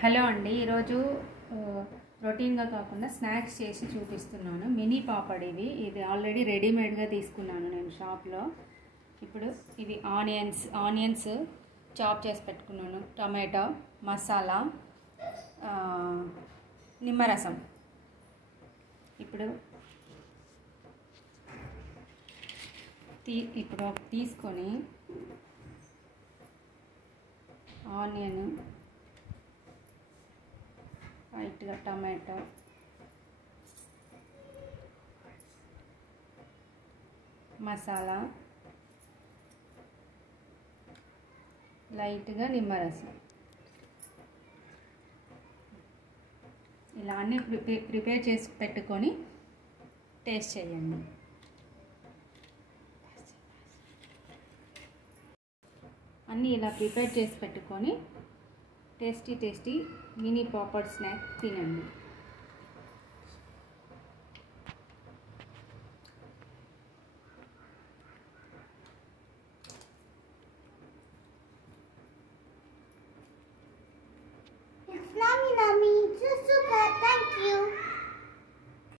Hello అండి, ఈరోజు రొటీన్గా కాకుండా స్నాక్స్ చేసి చూపిస్తున్నాను. మినీ పాపడ్ ఇది ఆల్రెడీ రెడీమేడ్గా తీసుకున్నాను నేను షాప్లో. ఇప్పుడు ఇవి ఆనియన్స్ చాప్ చేసి పెట్టుకున్నాను, టమాటో, మసాలా, నిమ్మరసం. ఇప్పుడు తీసుకొని ఆనియన్, లైట్గా టమాటో, మసాలా, లైట్గా నిమ్మరసం, ఇలా అన్నీ ప్రిపేర్ చేసి పెట్టుకొని టేస్ట్ చేయండి. అన్నీ ఇలా ప్రిపేర్ చేసి పెట్టుకొని టేస్టీ మినీ పాపడ్ స్నాక్ తినండి.